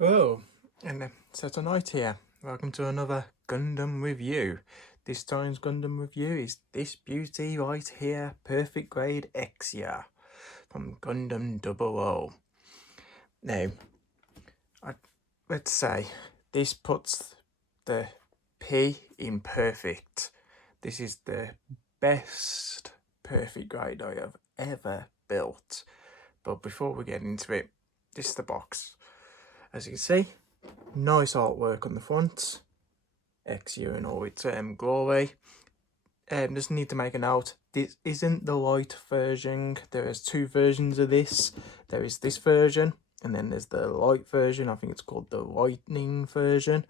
Oh, and so tonight here, welcome to another Gundam review. This time's Gundam review is this beauty right here, perfect grade Exia from Gundam 00. Now, let's say this puts the P in perfect. This is the best perfect grade I have ever built. But before we get into it, this is the box. As you can see, nice artwork on the front. Exia in all its glory. Just need to make a note, this isn't the light version. There is two versions of this. There is this version, and then there's the light version. I think it's called the lightning version,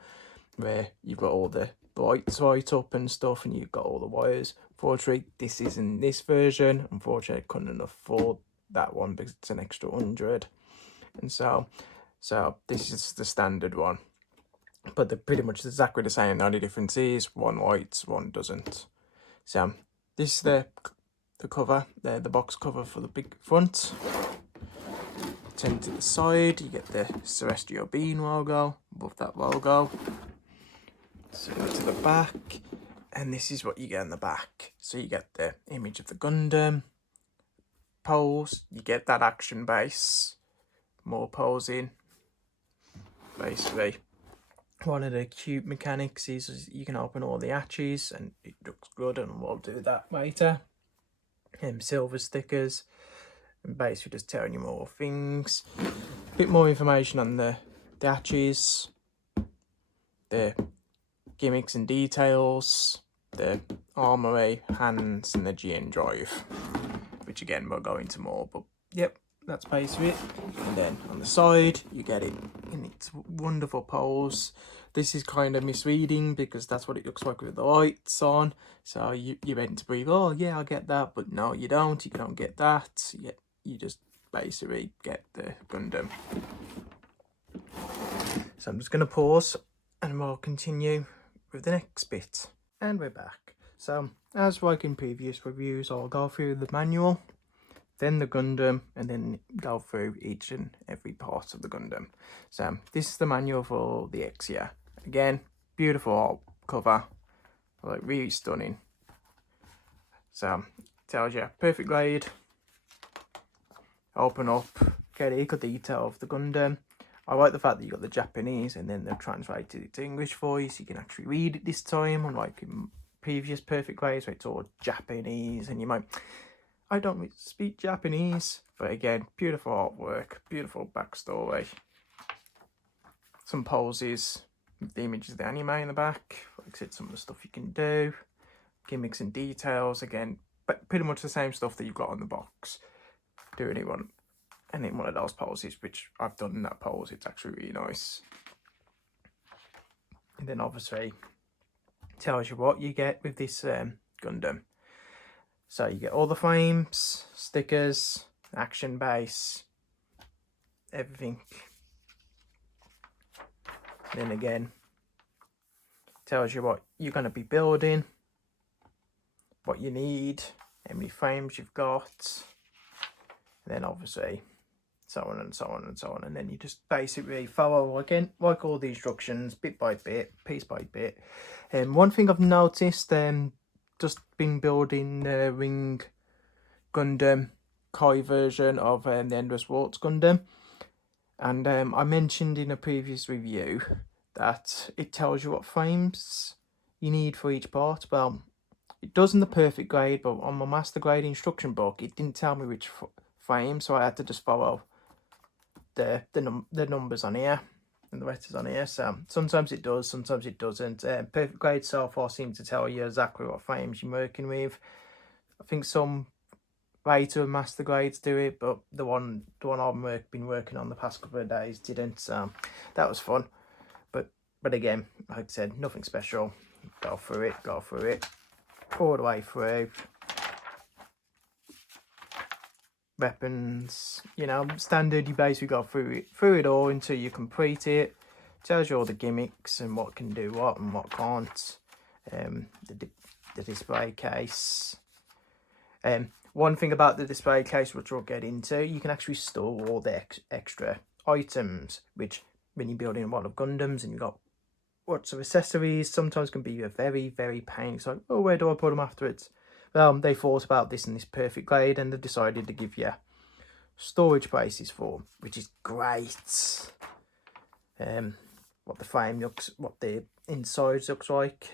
where you've got all the lights right up and stuff, and you've got all the wires. Unfortunately, this isn't this version. Unfortunately, I couldn't afford that one because it's an extra 100. And so this is the standard one. But they're pretty much exactly the same. The only difference is one lights, one doesn't. So this is the cover, the box cover for the big front. Turn to the side, you get the Celestial Beam logo above that logo. So go to the back, and this is what you get in the back. So you get the image of the Gundam, pose, you get that action base, more posing. Basically, one of the cute mechanics is you can open all the hatches, and it looks good, and we'll do that later. Silver stickers, and basically just telling you more things. A bit more information on the hatches, the gimmicks and details, the armory, hands, and the GN drive, which again we'll go into more, but yep, that's basically it. And then on the side you get it in its wonderful pose. This is kind of misleading because that's what it looks like with the lights on, so you're meant to believe, oh yeah, I get that, but no, you don't. You don't get that. You just basically get the Gundam. So I'm just going to pause and we'll continue with the next bit. And we're back. So as like in previous reviews, I'll go through the manual, then the Gundam, and then go through each and every part of the Gundam. So this is the manual for the Exia. Again, beautiful art cover, like really stunning. So tells you perfect grade. Open up, get a equal detail of the Gundam. I like the fact that you got the Japanese and then they've translated it to English for you, so you can actually read it this time, unlike in previous perfect grades where it's all Japanese and you might, I don't speak Japanese, but again, beautiful artwork, beautiful backstory, some poses with the images of the anime in the back, like I said, some of the stuff you can do, gimmicks and details, again, but pretty much the same stuff that you've got on the box. Do anyone and in one of those poses, which I've done in that pose, it's actually really nice. And then obviously tells you what you get with this Gundam. So you get all the frames, stickers, action base, everything. And then again, tells you what you're going to be building, what you need, how many frames you've got, and then obviously so on and so on and so on, and then you just basically follow again like all the instructions bit by bit, piece by bit. And one thing I've noticed, just been building the Ring Gundam Kai version of the Endless Waltz Gundam, and I mentioned in a previous review that it tells you what frames you need for each part. Well, it does in the perfect grade, but on my master grade instruction book it didn't tell me which frame, so I had to just follow the numbers on here and the letters on here. So sometimes it does, sometimes it doesn't. Perfect grade so far seems to tell you exactly what frames you're working with. I think some later master grades do it, but the one I've been working on the past couple of days didn't. So that was fun. But again, like I said, nothing special. Go through it all the way through. Weapons, you know, standard. You basically go through it all until you complete it. Tells you all the gimmicks and what can do what and what can't. The display case. One thing about the display case, which we'll get into, you can actually store all the extra items, which when you're building a lot of Gundams and you've got lots of accessories, sometimes can be a very, very pain. It's like, oh, where do I put them afterwards? Well, they thought about this in this perfect grade and they decided to give you storage places for, which is great. What the frame looks, what the inside looks like,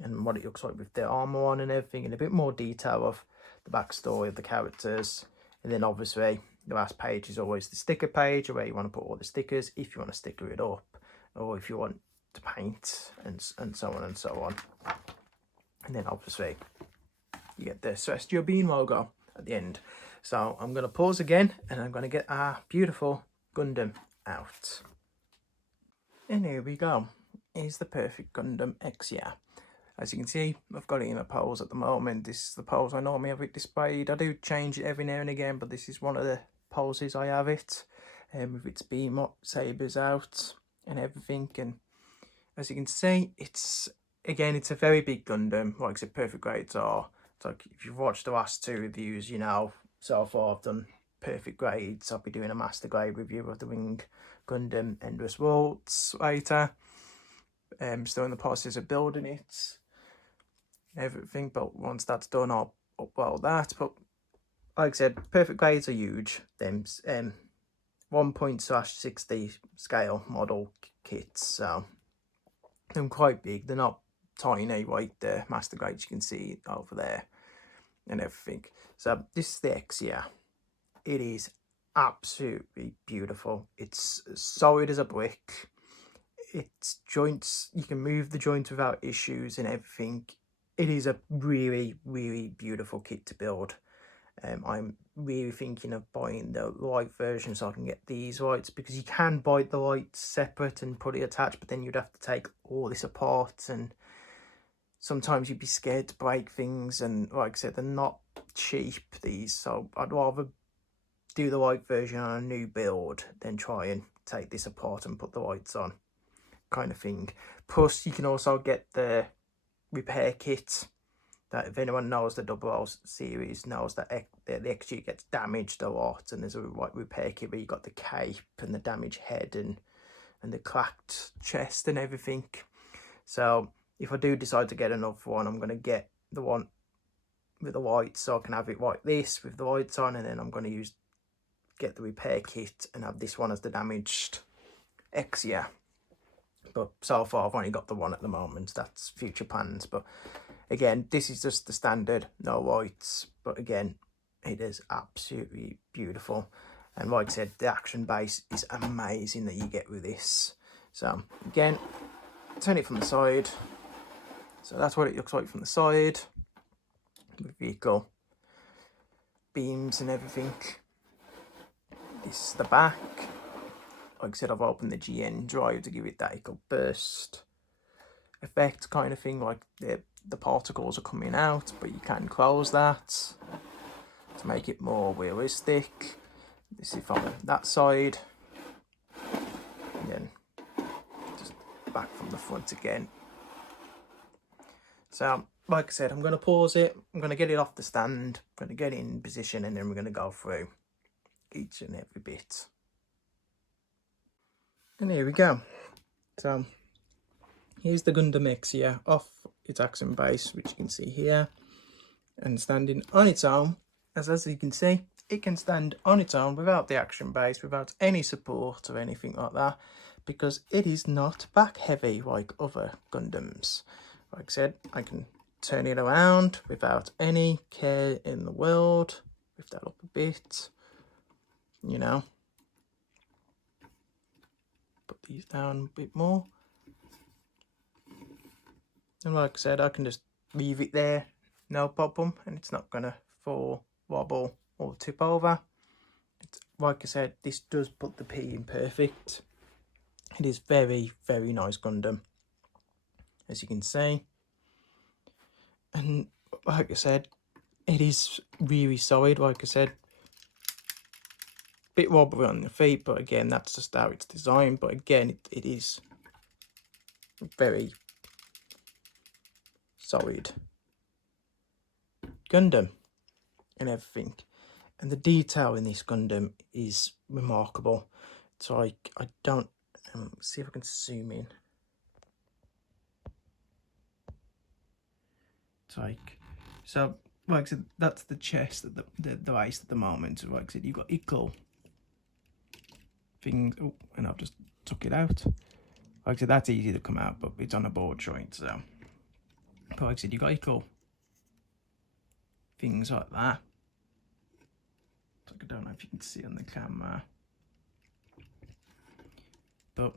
and what it looks like with the armor on and everything, and a bit more detail of the backstory of the characters. And then obviously the last page is always the sticker page, where you want to put all the stickers if you want to sticker it up, or if you want to paint, and so on and so on. And then obviously you get the Celestial Beam logo at the end. So I'm going to pause again and I'm going to get our beautiful Gundam out. And here we go. Here's the perfect Gundam Exia. As you can see, I've got it in a pose at the moment. This is the pose I normally have it displayed. I do change it every now and again, but this is one of the poses I have it. With its beam up, sabers out and everything. And as you can see, it's a very big Gundam. Like I said, perfect grades are. It's like if you've watched the last two reviews, you know, so far I've done perfect grades. I'll be doing a master grade review of the Wing Gundam Endless Waltz later. Still in the process of building it, everything, but once that's done I'll upload that. But like I said, perfect grades are huge. Them 1./60 scale model kits, so they're quite big. They're not tiny like the master grades you can see over there and everything. So this is the Exia. It is absolutely beautiful. It's solid as a brick. Its joints, you can move the joints without issues and everything. It is a really, really beautiful kit to build. I'm really thinking of buying the light version so I can get these lights, because you can buy the lights separate and put it attached, but then you'd have to take all this apart, and sometimes you'd be scared to break things, and like I said, they're not cheap, these, so I'd rather do the light version on a new build than try and take this apart and put the lights on, kind of thing. Plus you can also get the repair kit, that if anyone knows the Double O series knows that the Exia gets damaged a lot, and there's a repair kit where you got the cape and the damaged head and the cracked chest and everything. So if I do decide to get another one, I'm going to get the one with the lights, so I can have it like this with the lights on, and then I'm going to get the repair kit and have this one as the damaged Exia. But so far I've only got the one at the moment. That's future plans. But again, this is just the standard, no lights. But again, it is absolutely beautiful. And like I said, the action base is amazing that you get with this. So again, turn it from the side. So that's what it looks like from the side. The vehicle, beams and everything. This is the back. Like I said, I've opened the GN drive to give it that equal burst effect kind of thing, like the particles are coming out, but you can close that to make it more realistic. This is from that side, and then just back from the front again. So like I said, I'm going to pause it, I'm going to get it off the stand, I'm going to get it in position, and then we're going to go through each and every bit. And here we go. So here's the Gundam Exia off its action base, which you can see here, and standing on its own. As you can see, it can stand on its own without the action base, without any support or anything like that, because it is not back heavy like other Gundams. Like I said, I can turn it around without any care in the world. Lift that up a bit, you know. Put these down a bit more. And like I said, I can just leave it there, no problem, and it's not going to fall, wobble, or tip over. Like I said, this does put the P in perfect. It is very, very nice Gundam, as you can see. And like I said, it is really solid. Like I said, bit wobbly on the feet, but again, that's just how it's designed. But again, it is very solid Gundam and everything. And the detail in this Gundam is remarkable. It's like, I don't See if I can zoom in. It's like, so like I said, that's the chest at the waist at the moment. So like I said, you've got equal things. Oh, and I've just took it out. Like I said, that's easy to come out, but it's on a board joint. So, but like I said, you've got equal things like that. Like, I don't know if you can see on the camera, but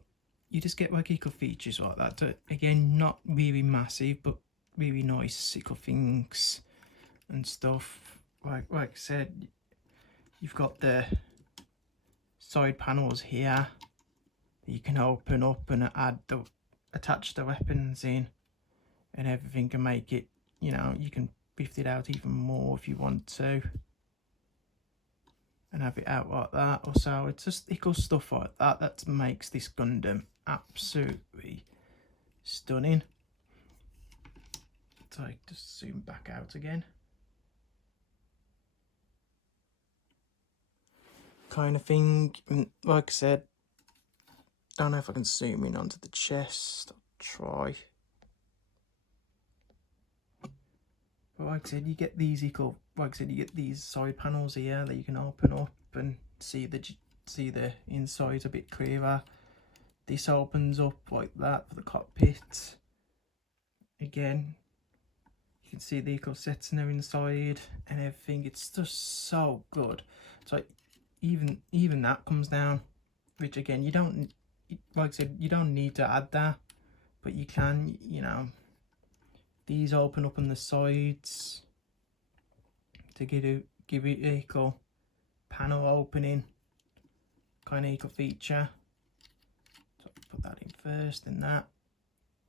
you just get like equal features like that. So, again, not really massive, but really nice equal things and stuff. Like I said, you've got the side panels here that you can open up and attach the weapons in and everything, and make it, you know, you can lift it out even more if you want to and have it out like that or so. It's just equal stuff like that that makes this Gundam absolutely stunning. So I just zoom back out again. Kind of thing. And like I said, don't know if I can zoom in onto the chest. I'll try. But like I said, you get these equal. Like I said, you get these side panels here that you can open up and see the inside a bit clearer. This opens up like that for the cockpit. Again, you can see the equal sets in there inside and everything. It's just so good. It's like even that comes down, which again, you don't, like I said, you don't need to add that, but you can, you know. These open up on the sides to give it equal panel opening, kind of equal feature. So put that in first, and that,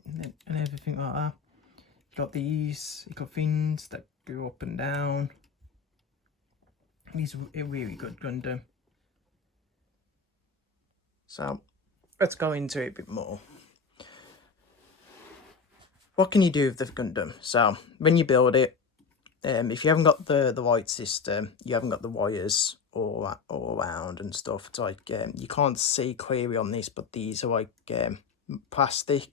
and everything like that. You got these equal things that go up and down. These are a really good Gundam. So let's go into it a bit more. What can you do with the Gundam? So when you build it, if you haven't got the white system, you haven't got the wires all around and stuff. It's like you can't see clearly on this, but these are like plastic.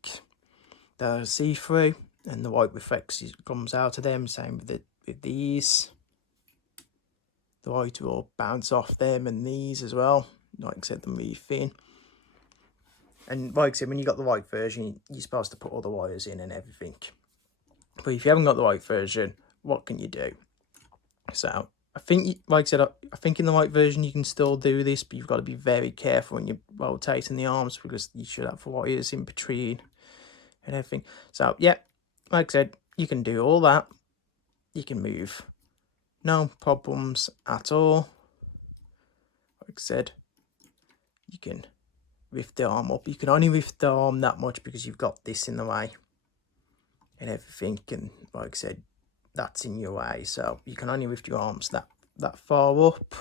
They're see-through, and the white reflects comes out of them. Same with these. The white will bounce off them and these as well. Like I said, they're really thin. And like I said, when you got the white version, you're supposed to put all the wires in and everything. But if you haven't got the white version, what can you do? So I think, like I said, I think in the white version you can still do this, but you've got to be very careful when you're rotating the arms, because you should have wires in between and everything. So yeah, like I said, you can do all that. You can move, no problems at all. Like I said, you can lift the arm up. You can only lift the arm that much because you've got this in the way and everything, and like I said, that's in your way, so you can only lift your arms that far up.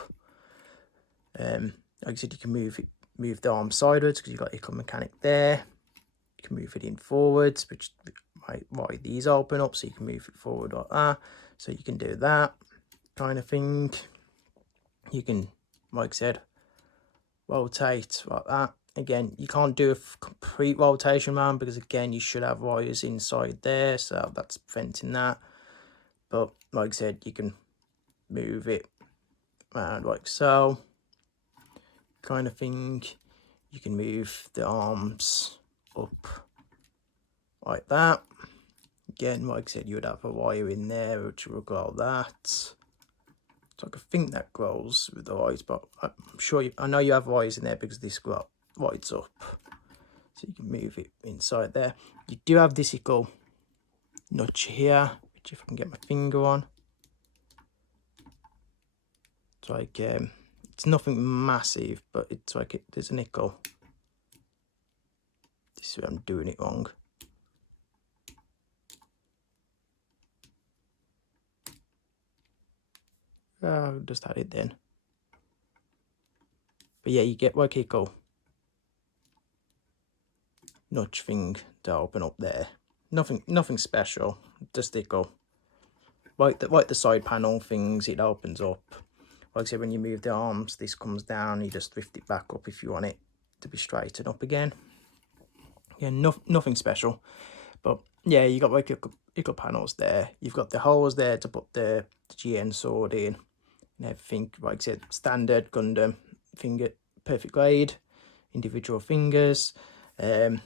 Like I said, you can move the arm sideways because you've got equal mechanic there. You can move it in forwards, which might these open up, so you can move it forward like that. So you can do that kind of thing. You can, like I said, rotate like that. Again, you can't do a complete rotation round because again, you should have wires inside there, so that's preventing that. But like I said, you can move it around like so, kind of thing. You can move the arms up like that. Again, like I said, you would have a wire in there which will go like that. So I think that grows with the wires, but I'm sure I know you have wires in there because this got wires up. So you can move it inside there. You do have this equal notch here, which if I can get my finger on. It's like, it's nothing massive, but it's like there's a nickel. This is where I'm doing it wrong. Oh, just had it then. But yeah, you get like equal notch thing to open up there. Nothing special, just equal. Like the side panel things, it opens up. Like I said, when you move the arms, this comes down, you just lift it back up if you want it to be straightened up again. Yeah, nothing special, but yeah, you got like little panels there. You've got the holes there to put the GN sword in and everything. Like I said, standard Gundam finger, perfect grade, individual fingers. The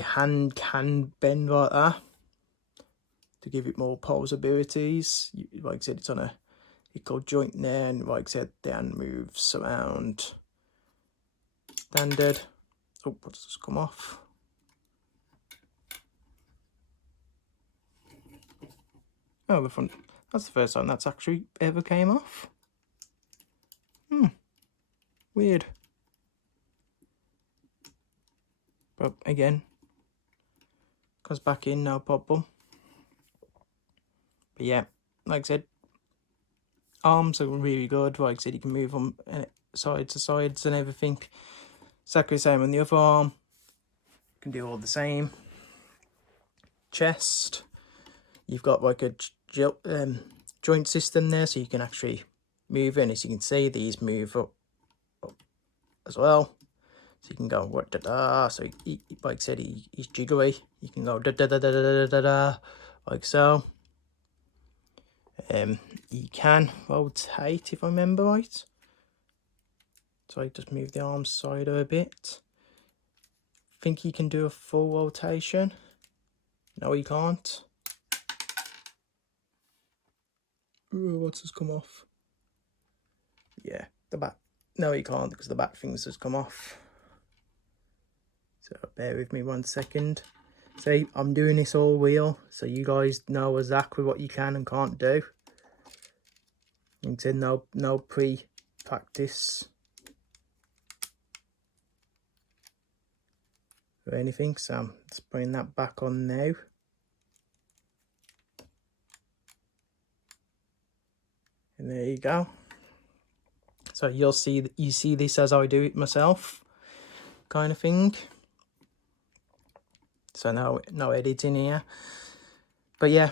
hand can bend like that to give it more possibilities. Like I said, it's on a little joint there, and like I said, the hand moves around standard. Oh, what's this come off? Oh, the front. That's the first time that's actually ever came off. Weird. But again, goes back in, no problem. But yeah, like I said, arms are really good. Like I said, you can move them side to sides and everything. Exactly the same on the other arm. You can do all the same. Chest. You've got like a joint system there, so you can actually move in. As you can see, these move up as well. So you can go what da da. So he, like I said, he's jiggly. You can go da da da da da da da like so. You can rotate if I remember right. So I just move the arms side a bit. Think you can do a full rotation. No, you can't. Ooh, what's this come off? Yeah, the back. No, you can't because the back things has come off. So bear with me 1 second. See, I'm doing this all real, so you guys know exactly what you can and can't do. And said no pre-practice or anything. So I'm just putting that back on now. And there you go. So you see this as I do it myself, kind of thing. So no editing here. But yeah,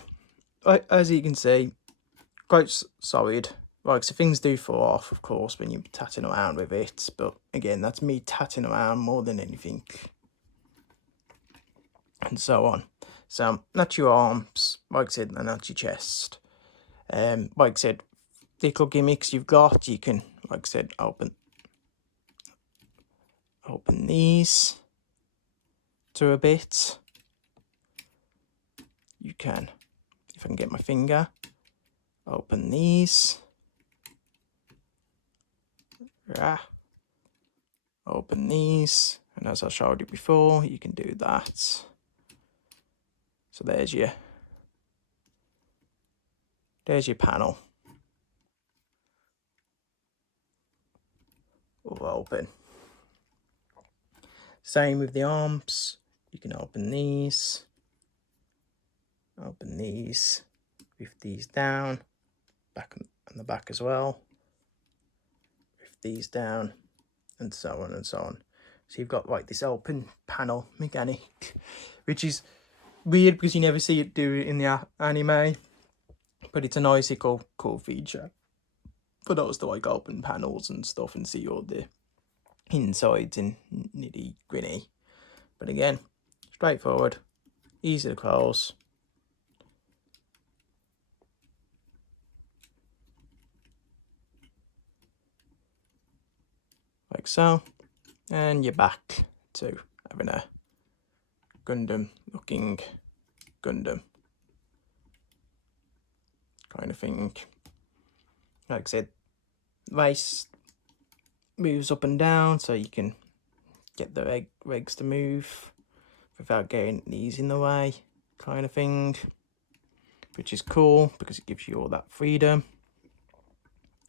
as you can see, quite solid. Like, so things do fall off, of course, when you're tatting around with it. But again, that's me tatting around more than anything. And so on. So that's your arms, like I said, and that's your chest. Like I said, little gimmicks you've got, you can, like I said, open these to a bit. You can, if I can get my finger, open these. Yeah. Open these, and as I showed you before, you can do that. So there's your panel. All open. Same with the arms. You can open these, with these down, back and the back as well, with these down, and so on and so on. So you've got like this open panel mechanic, which is weird because you never see it do it in the anime, but it's a nice cool feature for those that like open panels and stuff and see all the insides and nitty gritty. But again, straightforward, easy to close. Like so, and you're back to having a Gundam looking Gundam kind of thing. Like I said, waist moves up and down, so you can get the legs to move without getting these in the way, kind of thing, which is cool because it gives you all that freedom,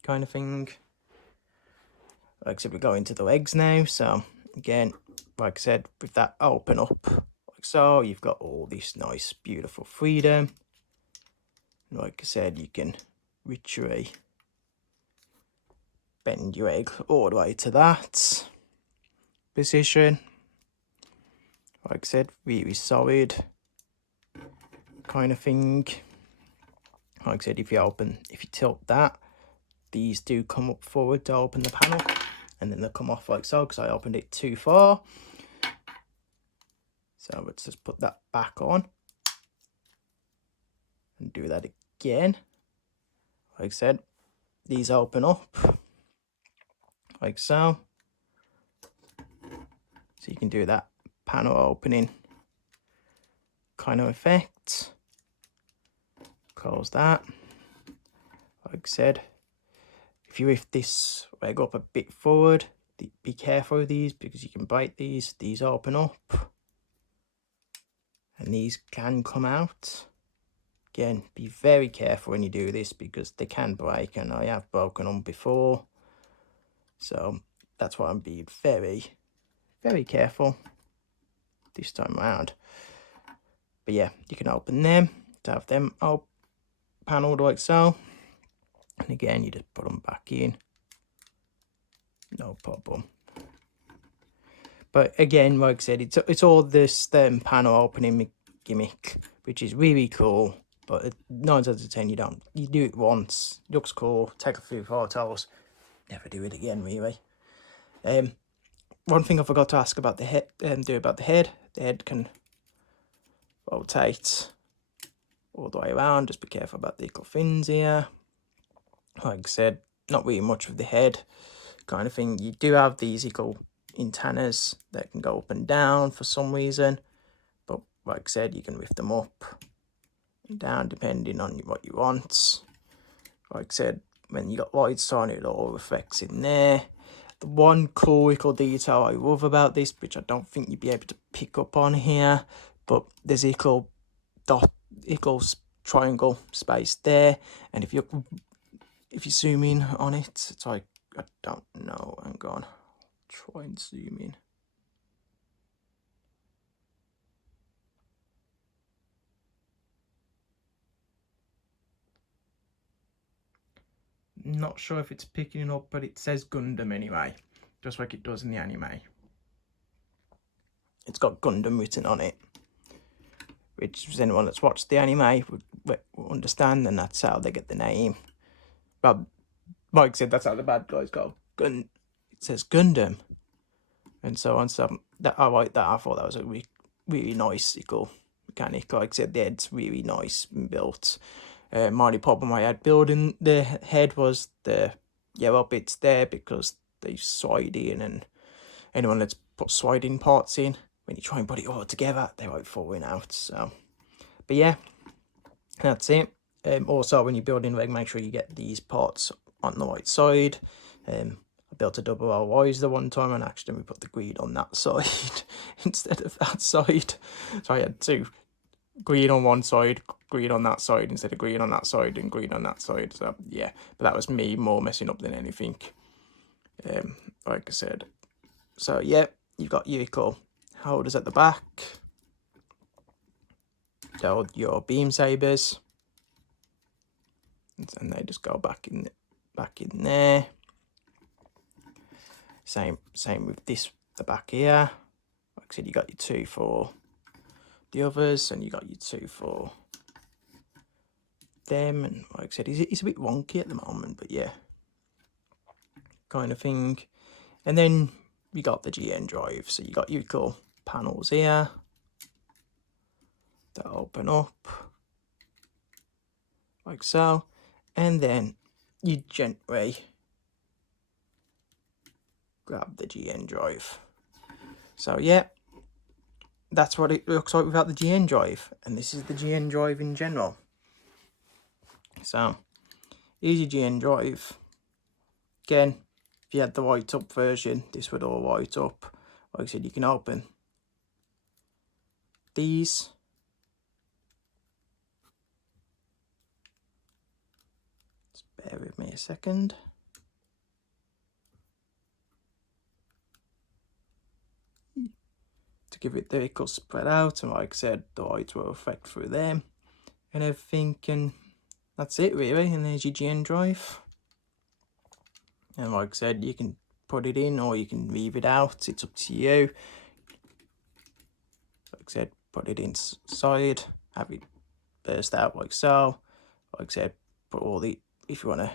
kind of thing. Like I said, we go into the legs now, so again, like I said, with that open up like so, you've got all this nice beautiful freedom. Like I said, you can literally bend your leg all the way to that position. Like I said, really solid kind of thing. Like I said, if you tilt that, these do come up forward to open the panel, and then they'll come off like so because I opened it too far. So let's just put that back on and do that again. Like I said, these open up like so. So you can do that panel opening kind of effect. Close that. Like I said, if you lift this leg up a bit forward, be careful with these because you can bite these. These open up and these can come out. Again, be very careful when you do this because they can break, and I have broken them before. So that's why I'm being very, very careful this time around. But yeah, you can open them to have them all panelled like so. And again, you just put them back in. No problem. But again, like I said, it's all this panel opening gimmick, which is really cool. But 9 out of 10, you do it once, looks cool, take a few photos, never do it again, really. One thing I forgot to ask about the head, the head can rotate all the way around. Just be careful about the little fins here. Like I said, not really much with the head kind of thing. You do have these little antennas that can go up and down for some reason, but like I said, you can lift them up and down depending on what you want. Like I said, when you got lights on, it all reflects in there. The one cool little detail I love about this, which I don't think you'd be able to pick up on here, but there's a little dot, little triangle space there, and if you zoom in on it, it's like, I don't know, hang on, try and zoom in. Not sure if it's picking it up, but it says Gundam anyway, just like it does in the anime. It's got Gundam written on it, which anyone that's watched the anime would understand, and that's how they get the name. But like I said, that's how the bad guys go. It says Gundam, and so on. So that, I like that. I thought that was a really nice little mechanic. Like I said, the head's really nice and built. My only problem I had building the head was the yellow bits there because they slide in, and anyone that's put sliding parts in, when you try and put it all together, they won't falling out. So, but yeah, that's it. Also, when you're building leg, make sure you get these parts on the right side. I built a double alloys the one time and accidentally put the green on that side instead of that side. So I had two, green on one side, green on that side instead of green on that side and green on that side. So yeah, but that was me more messing up than anything. Like I said. So yeah, you've got your little holders at the back. Hold your beam sabers, and they just go back in there. Same with this, the back here. Like I said, you got your two for the others, and you got your two for them. And like I said, it's a bit wonky at the moment, but yeah, kind of thing. And then we got the GN drive. So you got your cool panels here that open up like so, and then you gently grab the GN drive. So yeah, that's what it looks like without the GN drive, and this is the GN drive in general. So here's your GN drive. Again, if you had the white up version, this would all white up. Like I said, you can open these. Just bear with me a second. To give it the little spread out, and like I said, the light will affect through them and everything, and that's it really. And there's your GN drive, and like I said, you can put it in or you can leave it out, it's up to you. Like I said, put it inside, have it burst out like so. Like I said, put all the, if you want to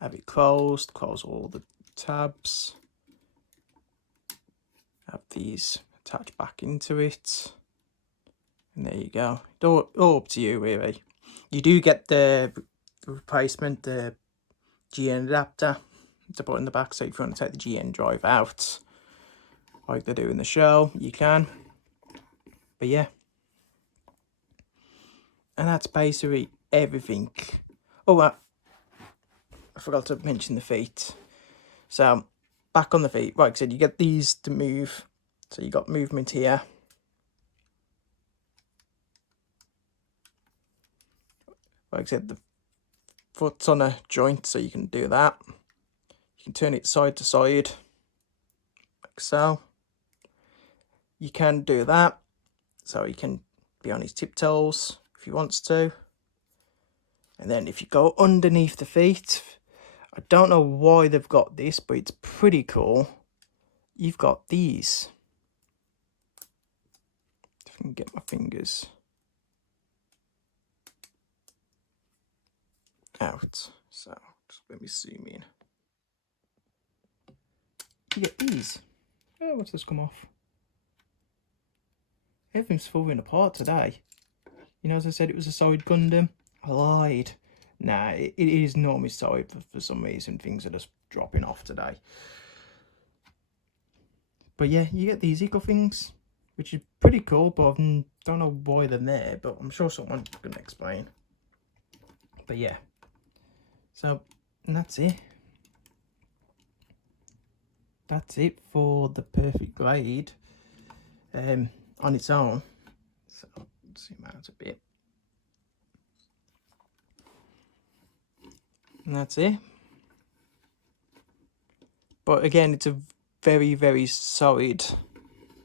have it closed, close all the tabs. Have these attached back into it. And there you go. All up to you, really. You do get the replacement, the GN adapter to put in the back. So if you want to take the GN drive out, like they do in the show, you can. But yeah. And that's basically everything. Oh, I forgot to mention the feet. So, back on the feet, like I said, you get these to move. So you got movement here. Like I said, the foot's on a joint, so you can do that. You can turn it side to side, like so. You can do that, so he can be on his tiptoes if he wants to. And then if you go underneath the feet, I don't know why they've got this, but it's pretty cool. You've got these. If I can get my fingers out, so just let me zoom in. You get these. Oh, what's this come off? Everything's falling apart today. You know, as I said, it was a solid Gundam. I lied. Nah, it is normally solid, for some reason things are just dropping off today. But yeah, you get these eagle things, which is pretty cool, but I don't know why they're there, but I'm sure someone can explain. But yeah, so and that's it. That's it for the perfect grade on its own. So let's zoom out a bit. And that's it. But again, it's a very, very solid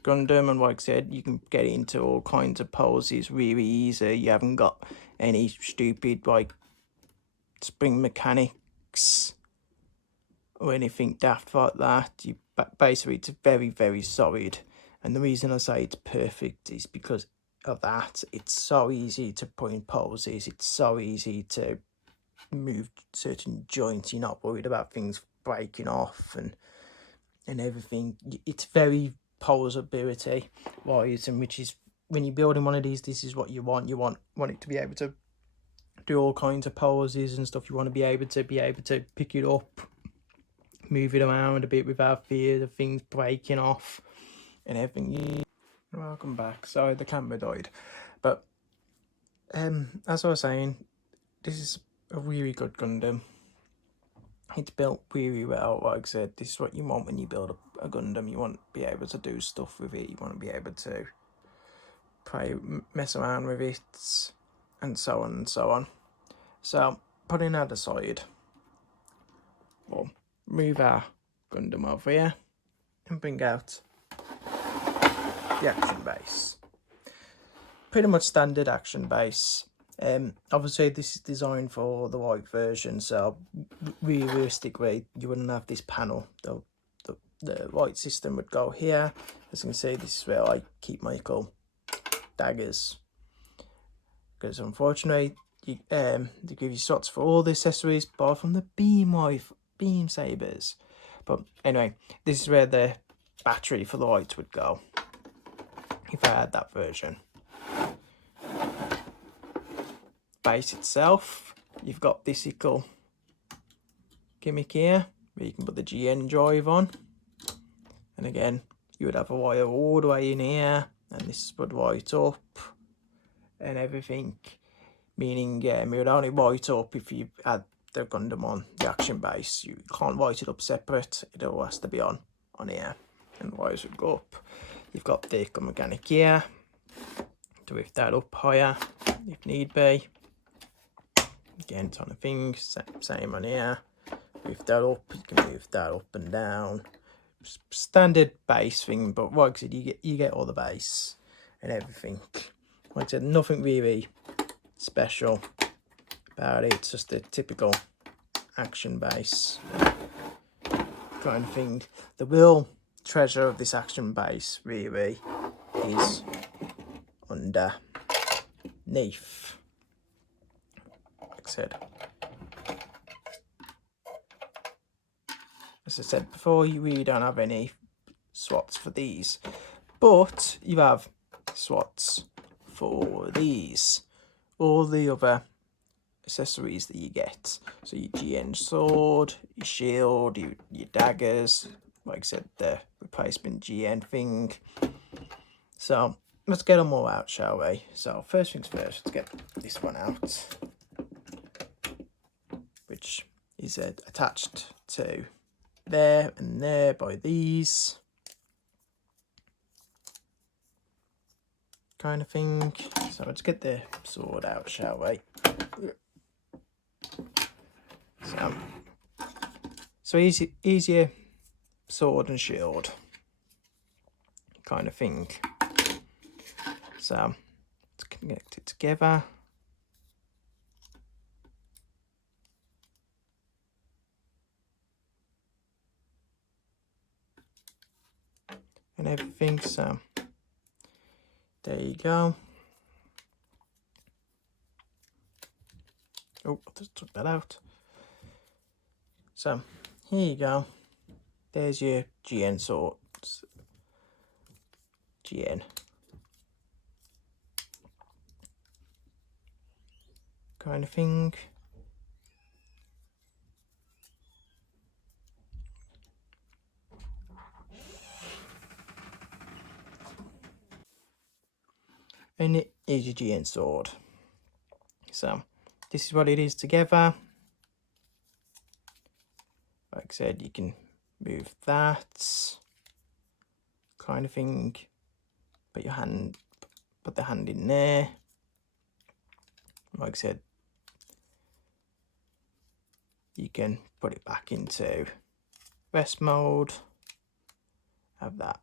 Gundam, and like I said, you can get into all kinds of poses really easy. You haven't got any stupid like spring mechanics or anything daft like that. Basically, it's very, very solid. And the reason I say it's perfect is because of that. It's so easy to put in poses. It's so easy to move certain joints. You're not worried about things breaking off and everything. It's very posability wise, and which is when you're building one of these, this is what you want. You want it to be able to do all kinds of poses and stuff. You want to be able to pick it up, move it around a bit without fear of things breaking off and everything. Welcome back. Sorry, the camera died. But as I was saying, this is a really good Gundam. It's built really well. Like I said, this is what you want when you build a Gundam. You want to be able to do stuff with it. You want to be able to mess around with it, and so on and so on. So, putting that aside, we'll move our Gundam over here and bring out the action base. Pretty much standard action base. Obviously this is designed for the white version, so realistically you wouldn't have this panel. The white system would go here. As you can see, this is where I keep my little daggers, because unfortunately they give you slots for all the accessories apart from the beam sabers. But anyway, this is where the battery for the lights would go if I had that version. Base itself, you've got this little gimmick here where you can put the GN drive on, and again you would have a wire all the way in here, and this would light up and everything, meaning it would only light up if you had the Gundam on the action base. You can't light it up separate, it all has to be on here, and the wires would go up. You've got the vehicle mechanic here to lift that up higher if need be. Again, it's on a thing, same on here. Lift that up, you can move that up and down. Standard base thing, but like I said, you get all the base and everything. Like I said, nothing really special about it. It's just a typical action base kind of thing. The real treasure of this action base really is underneath. Like I said, as I said before, you really don't have any slots for these, but you have slots for these, all the other accessories that you get. So your GN sword, your shield, your daggers, like I said, the replacement GN thing. So let's get them all out, shall we? So first things first, let's get this one out, which is attached to there and there by these kind of thing. So let's get the sword out, shall we? So easier sword and shield kind of thing. So let's connect it together. And everything, so there you go. Oh, I just took that out. So here you go. There's your GN swords. GN. Kind of thing. And it is your GN sword. So this is what it is together. Like I said, you can move that kind of thing. Put the hand in there. Like I said, you can put it back into rest mode. Have that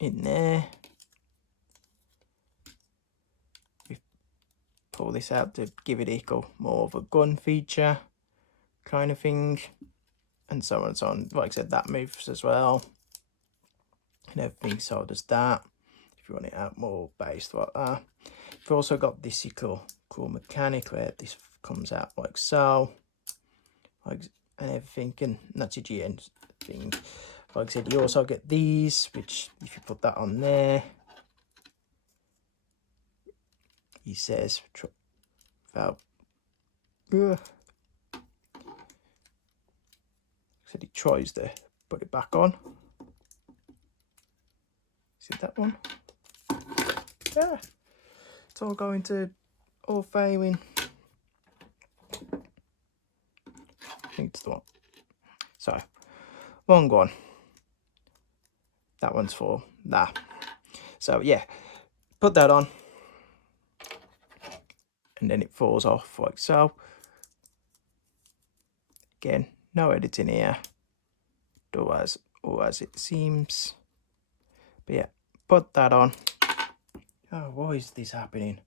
in there. We pull this out to give it more of a gun feature kind of thing, and so on and so on. Like I said, that moves as well and everything, so does that. If you want it out more based like that. You've also got this cool mechanic where this comes out like so, like, and everything, and that's your GN thing. Like I said, you also get these, which if you put that on there, he says without said he tries to put it back on. See that one? Yeah, it's all going to all failing. I think it's the one. So, wrong one. That one's for that. So yeah, put that on, and then it falls off like so. Again, no editing here. Do as it seems. But yeah, put that on. Oh, why is this happening?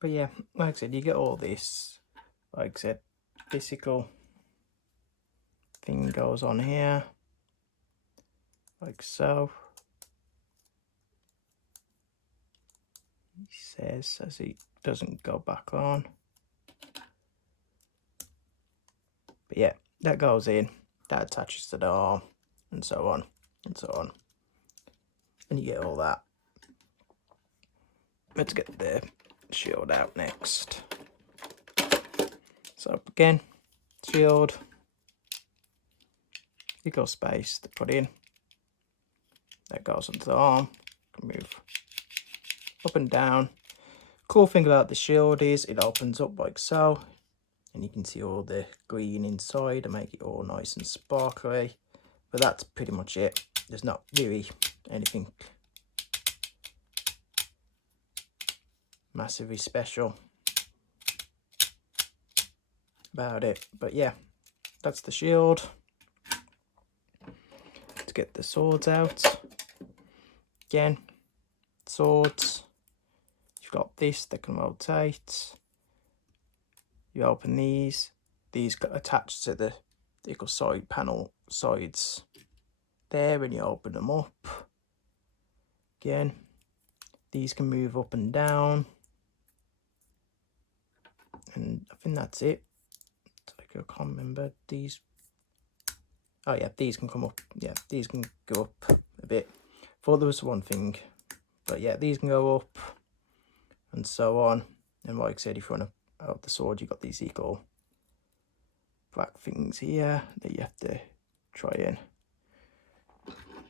But yeah, like I said, you get all this. Like I said, physical thing goes on here, like so. He says as he doesn't go back on. But yeah, that goes in, that attaches to the arm, and so on, and so on. And you get all that. Let's get the shield out next. So again, shield, equal space to put in. That goes onto the arm. Can move up and down. Cool thing about the shield is it opens up like so, and you can see all the green inside and make it all nice and sparkly. But that's pretty much it. There's not really anything massively special about it. But yeah, that's the shield. Let's get the swords out. Again, swords. You've got this that can rotate. You open these got attached to the equal side panel sides there, and you open them up. Again, These can move up and down. And I think that's it. I can't remember these. Oh yeah, these can come up. Yeah, these can go up a bit. Thought there was one thing. But yeah, these can go up and so on. And like I said, if you want to out the sword, you've got these equal black things here that you have to try and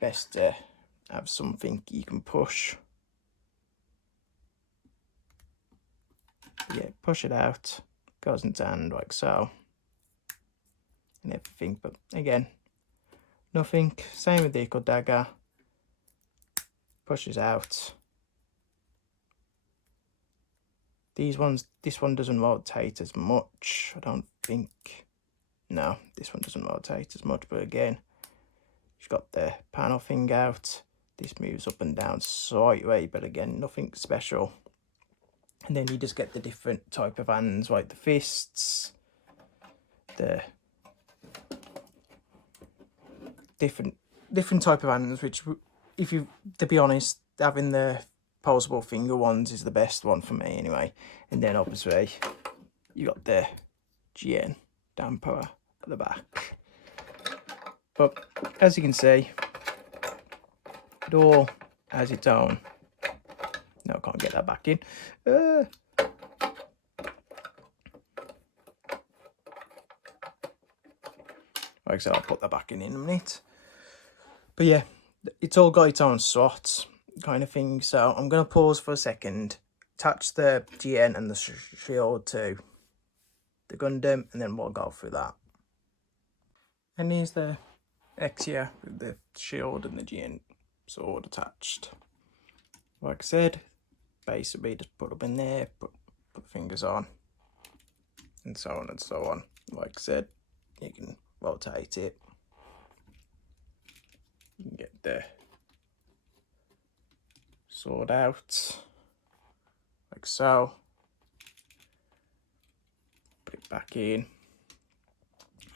best to have something you can push. Yeah, push it out, goes into hand like so, and everything. But again, nothing. Same with the equal dagger. Pushes out. These ones, this one doesn't rotate as much, I don't think. No, this one doesn't rotate as much, but again, you've got the panel thing out. This moves up and down slightly, but again, nothing special. And then you just get the different type of hands, like the fists, the different type of hands, which, if you, to be honest, having the posable finger ones is the best one for me anyway. And then obviously you got the GN damper at the back. But as you can see, it all has its own. No, I can't get that back in. Like I said, I'll put that back in a minute. But yeah, it's all got its own slots kind of thing. So I'm going to pause for a second, attach the GN and the shield to the Gundam, and then we'll go through that. And here's the Exia with the shield and the GN sword attached. Like I said, basically just put them in there, put the fingers on, and so on and so on. Like I said, you can rotate it. You can get the sword out, like so. Put it back in,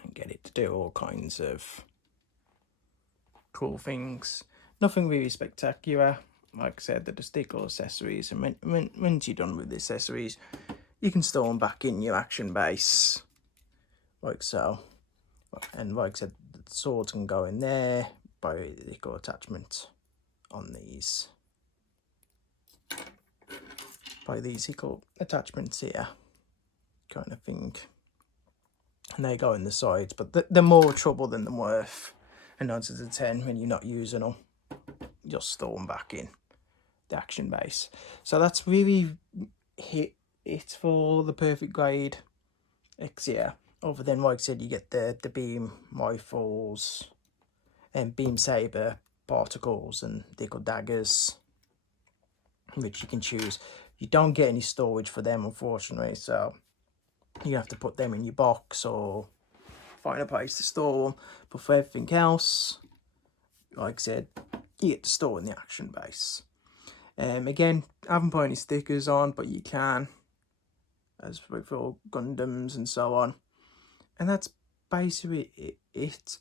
and get it to do all kinds of cool things. Nothing really spectacular. Like I said, they're just equal accessories, and once you're done with the accessories, you can store them back in your action base, like so. And like I said, the swords can go in there by the equal attachment on these, by these equal attachments here, kind of thing. And they go in the sides, but they're more trouble than they're worth. And 9 to 10, when you're not using them, just store them back in the action base. So that's really it for the perfect grade Exia. Other than, like I said, you get the beam rifles and beam saber particles and equal daggers, which you can choose. You don't get any storage for them, unfortunately, so you have to put them in your box or find a place to store them. But for everything else, like I said, you get to store in the action base. Again, I haven't put any stickers on, but you can, as with all Gundams and so on. And that's basically it.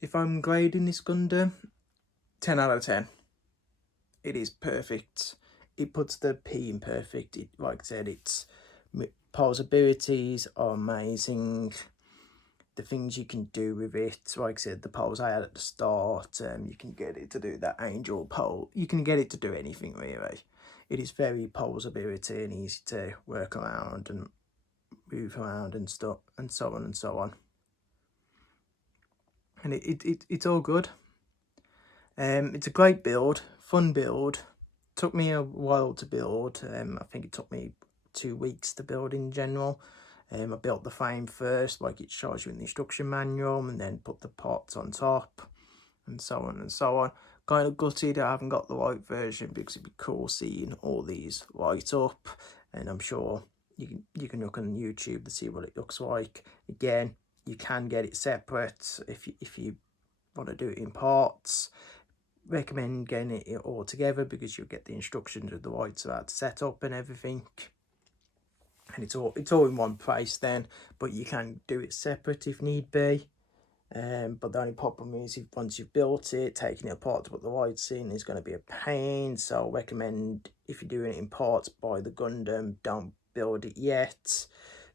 If I'm grading this Gundam, 10 out of 10. It is perfect. It puts the P in perfect. Like I said, its Pole's abilities are amazing. The things you can do with it, like I said, the poles I had at the start, you can get it to do that angel pole. You can get it to do anything really. It is very Pole's ability and easy to work around and move around and stuff, and so on and so on. And it's all good. It's a great build, fun build. Took me a while to build. I think it took me 2 weeks to build in general. I built the frame first, like it shows you in the instruction manual, and then put the parts on top, and so on and so on. Kind of gutted I haven't got the white version, because it'd be cool seeing all these light up, and I'm sure you can look on YouTube to see what it looks like. Again, you can get it separate if you want to do it in parts. Recommend getting it all together, because you'll get the instructions with the lights about set up and everything. And it's all in one place then, but you can do it separate if need be. But the only problem is if once you've built it, taking it apart to put the whites in is going to be a pain. So I recommend if you're doing it in parts, buy the Gundam, don't build it yet,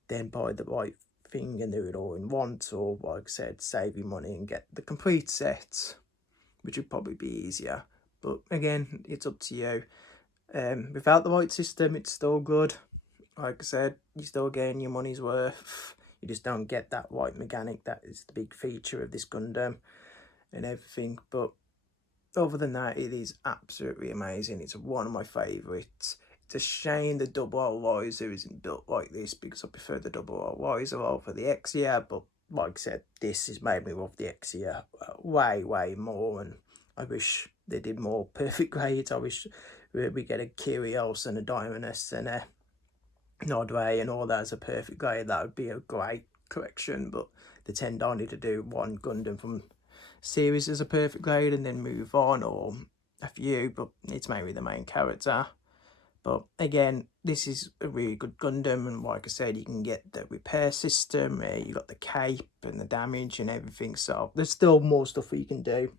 then buy the white thing and do it all in once, or like I said, save your money and get the complete set, which would probably be easier. But again, it's up to you. Without the white system, it's still good. Like I said, you still getting your money's worth. You just don't get that white mechanic. That is the big feature of this Gundam and everything. But other than that, it is absolutely amazing. It's one of my favourites. It's a shame the double R Riser isn't built like this, because I prefer the double R Riser over the Exia. But like I said, this has made me love the Exia way more, and I wish they did more perfect grades. I wish we get a Kyrios and a Diamondus and a Nodway and all that as a perfect grade. That would be a great correction, but they tend only to do one Gundam from series as a perfect grade and then move on, or a few, but it's mainly the main character. But again, this is a really good Gundam, and like I said, you can get the repair system, you got the cape and the damage and everything, so there's still more stuff you can do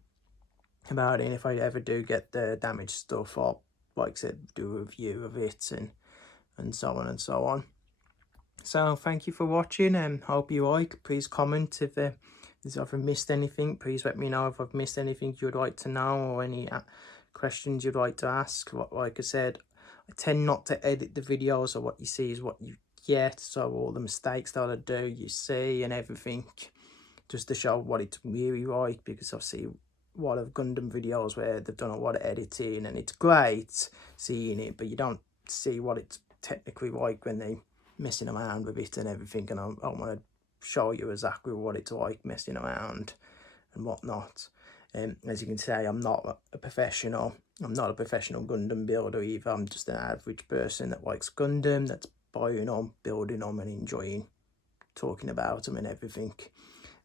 about it. And if I ever do get the damage stuff, I'll, like I said, do a review of it and so on and so on. So thank you for watching, and hope you like. Please comment if I've missed anything. Please let me know if I've missed anything you'd like to know, or any questions you'd like to ask. Like I said, I tend not to edit the videos, so what you see is what you get. So all the mistakes that I do, you see, and everything, just to show what it's really like, because I see a lot of Gundam videos where they've done a lot of editing, and it's great seeing it, but you don't see what it's technically like when they messing around with it and everything. And I want to show you exactly what it's like messing around and whatnot. As you can see, I'm not a professional. I'm not a professional Gundam builder either. I'm just an average person that likes Gundam, that's buying them, building them, and enjoying talking about them and everything.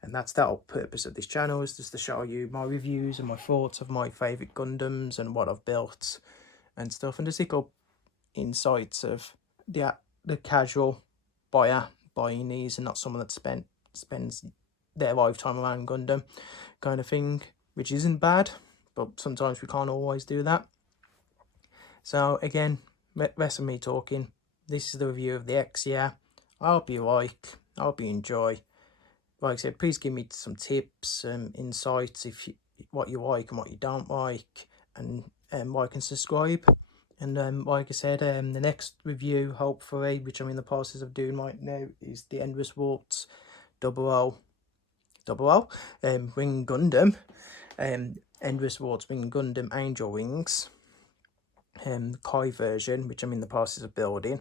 And that's the whole purpose of this channel, is just to show you my reviews and my thoughts of my favourite Gundams and what I've built and stuff, and just pick up insights of the casual buyer buying these, and not someone that spends their lifetime around Gundam kind of thing, which isn't bad, but sometimes we can't always do that. So again, rest of me talking, this is the review of the Exia. I hope you like, I hope you enjoy. Like I said, please give me some tips and insights if what you like and what you don't like, and like and subscribe. And like I said, the next review, hopefully, which I'm in the process of doing right now, is the Endless Waltz Wing Gundam, Endless Waltz Wing Gundam Angel Wings, Kai version, which I'm in the process of building.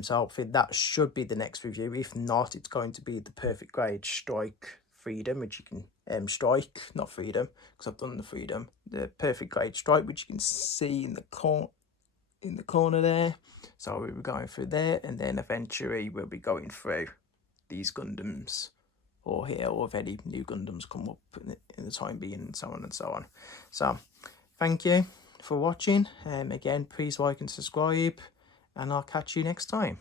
So hopefully that should be the next review. If not, it's going to be the perfect grade Strike Freedom, which you can strike, not Freedom, because I've done the Freedom. The perfect grade Strike, which you can see in the corner there. So we'll be going through there, and then eventually we'll be going through these Gundams, or here, or if any new Gundams come up in the time being, and so on and so on. So thank you for watching. Again, please like and subscribe, and I'll catch you next time.